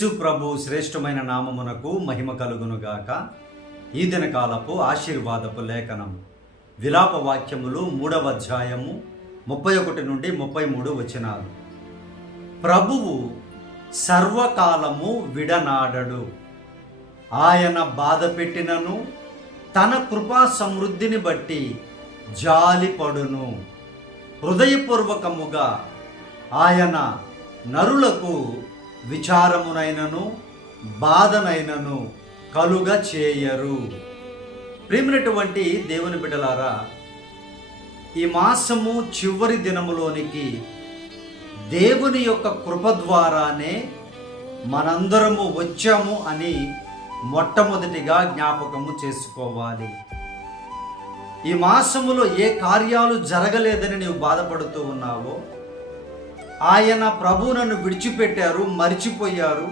యేసు ప్రభు శ్రేష్టమైన నామమునకు మహిమ కలుగునుగాక. ఈ దినకాలపు ఆశీర్వాదపు లేఖనం విలాప వాక్యములు 3వ అధ్యాయము 31 నుండి 33 వచనాలు. ప్రభువు సర్వకాలము విడనాడడు, ఆయన బాధ పెట్టినను తన కృపా సమృద్ధిని బట్టి జాలిపడును. హృదయపూర్వకముగా ఆయన నరులకు విచారమునైనను బాధనైనను కలుగ చేయరు. ప్రియమైనటువంటి దేవుని బిడ్డలారా, ఈ మాసము చివరి దినములోనికి దేవుని యొక్క కృప ద్వారానే మనందరము వచ్చాము అని మొట్టమొదటిగా జ్ఞాపకము చేసుకోవాలి. ఈ మాసములో ఏ కార్యాలు జరగలేదని నీవు బాధపడుతూ ఉన్నావో, ఆయన ప్రభువు నన్ను విడిచిపెట్టారు, మరిచిపోయారు,